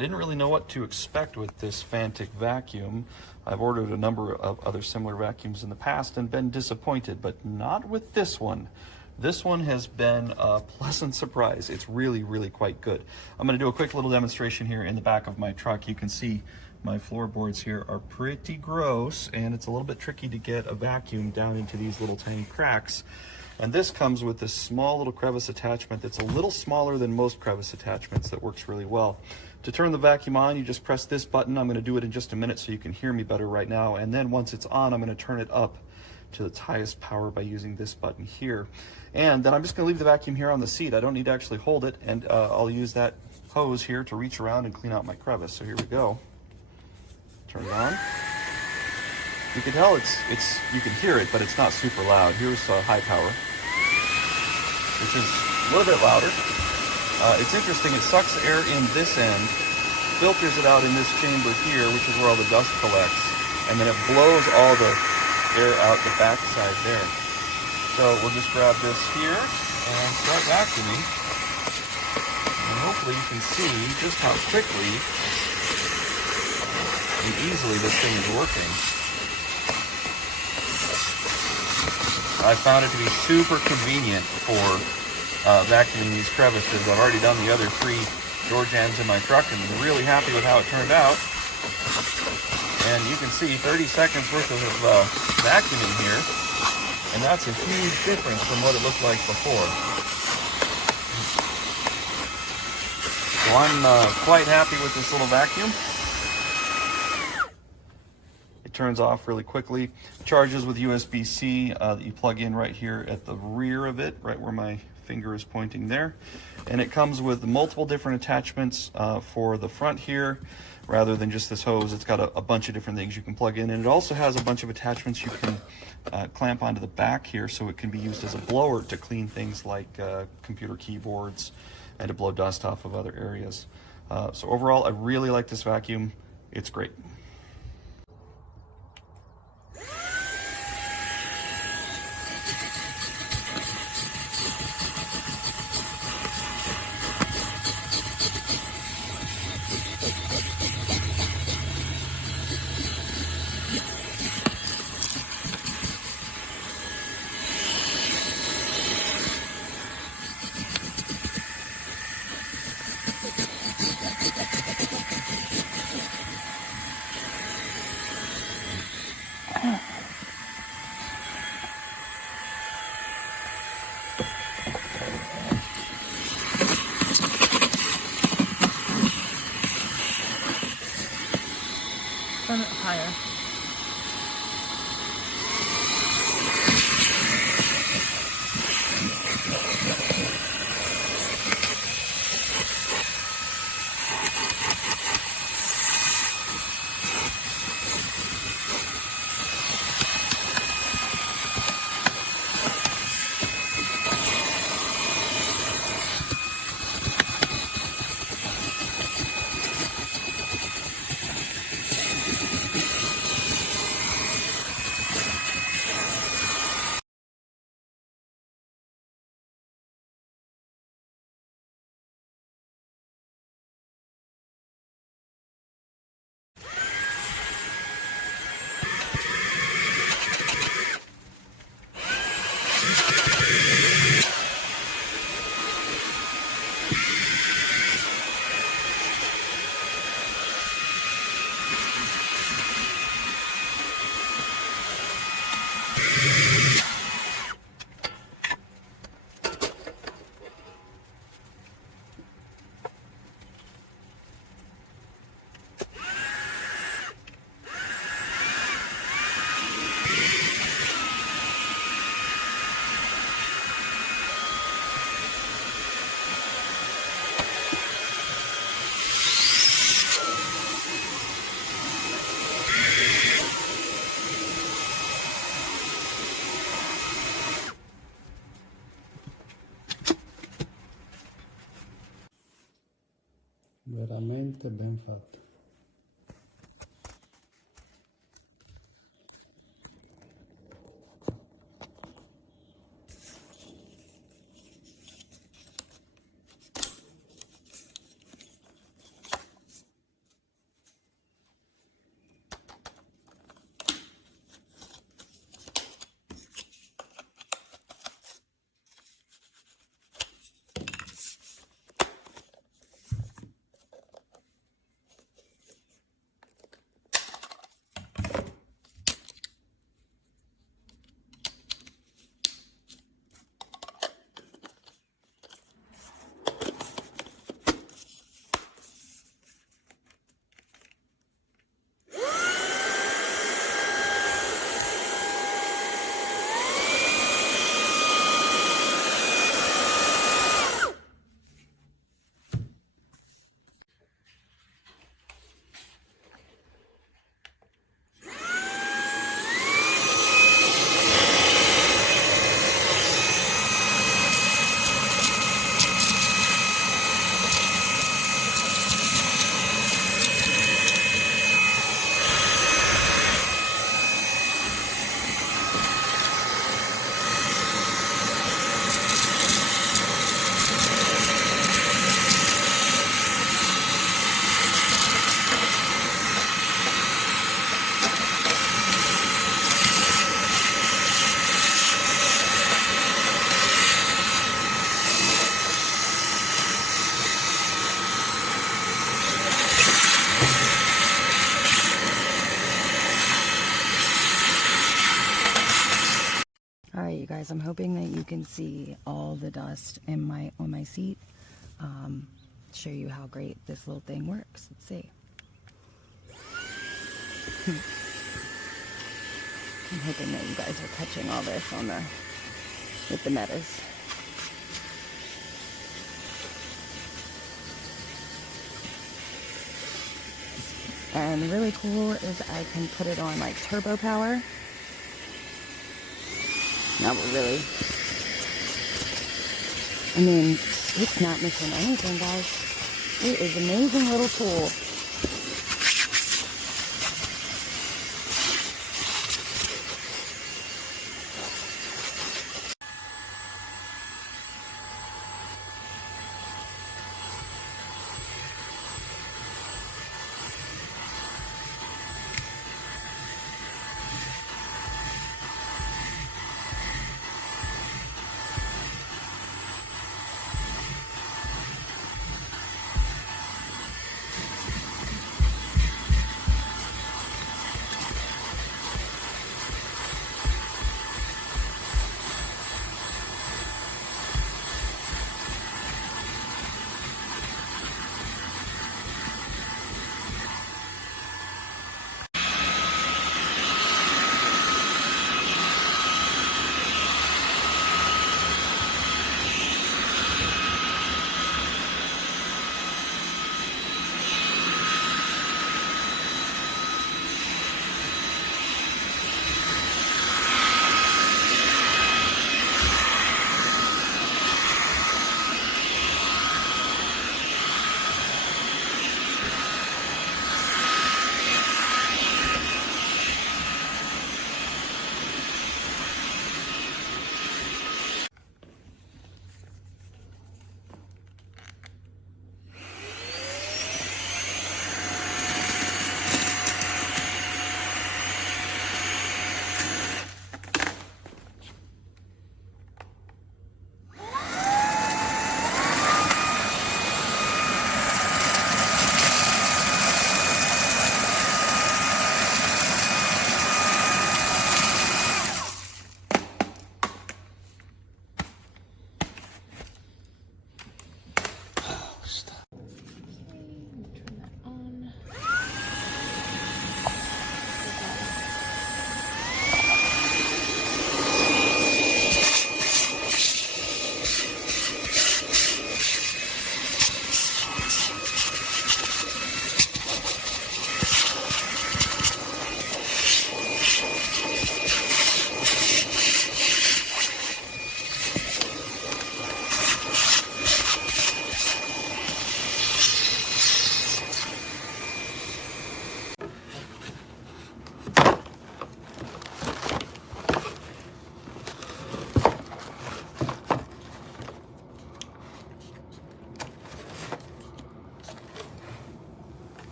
didn't really know what to expect with this Fanttik vacuum. I've ordered a number of other similar vacuums in the past and been disappointed, but not with this one. This one has been a pleasant surprise. It's really, really quite good. I'm going to do a quick little demonstration here in the back of my truck. You can see my floorboards here are pretty gross, and it's a little bit tricky to get a vacuum down into these little tiny cracks. And this comes with this small little crevice attachment that's a little smaller than most crevice attachments that works really well. To turn the vacuum on, you just press this button. I'm going to do it in just a minute so you can hear me better right now. And then once it's on, I'm going to turn it up to its highest power by using this button here. And then I'm just going to leave the vacuum here on the seat. I don't need to actually hold it, and I'll use that hose here to reach around and clean out my crevice. So here we go. Turn it on. You can tell you can hear it, but it's not super loud. Here's high power, which is a little bit louder. It's interesting, it sucks air in this end, filters it out in this chamber here, which is where all the dust collects, and then it blows all the air out the back side there. So we'll just grab this here and start vacuuming. And hopefully you can see just how quickly and easily this thing is working. I found it to be super convenient for vacuuming these crevices. I've already done the other 3 door jams in my truck and I'm really happy with how it turned out. And you can see 30 seconds worth of vacuuming here, and that's a huge difference from what it looked like before. So I'm quite happy with this little vacuum. It turns off really quickly. Charges with USB-C that you plug in right here at the rear of it, right where my finger is pointing there. And it comes with multiple different attachments for the front here. Rather than just this hose, it's got a bunch of different things you can plug in. And it also has a bunch of attachments you can clamp onto the back here, so it can be used as a blower to clean things like computer keyboards and to blow dust off of other areas. So overall, I really like this vacuum. It's great. Turn it higher. Veramente ben fatto. you guys, I'm hoping that you can see all the dust in on my seat. Show you how great this little thing works. Let's see. I'm hoping that you guys are catching all this with the metas. And really cool is I can put it on like turbo power. Now we're really, I mean, it's not missing anything, guys. It is an amazing little tool.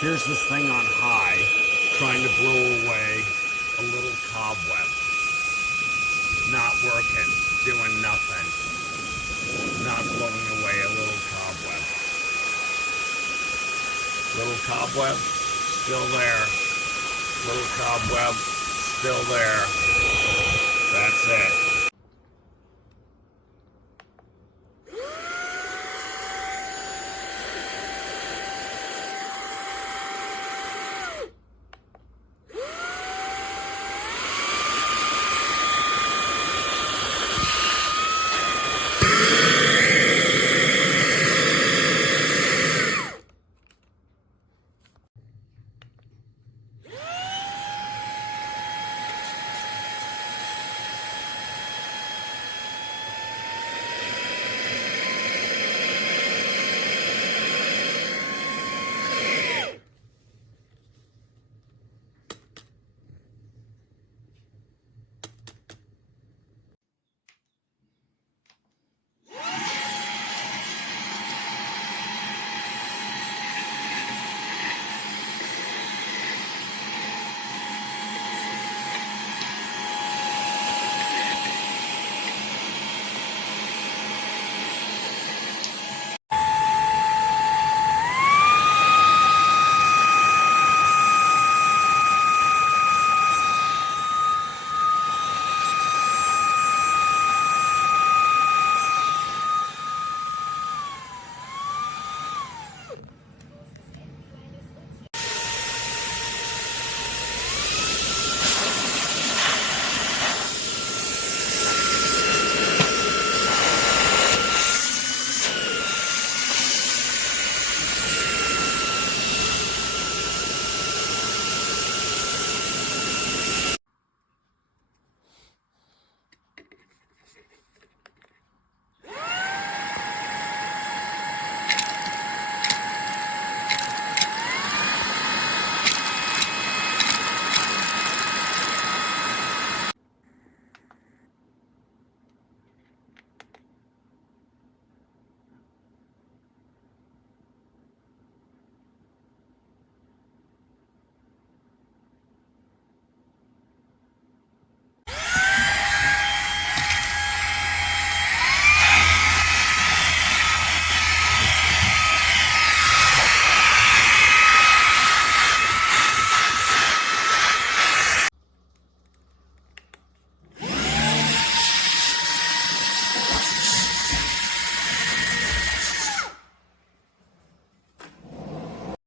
Here's this thing on high, trying to blow away a little cobweb. Not working, doing nothing. Not blowing away a little cobweb. Little cobweb, still there. Little cobweb, still there. That's it.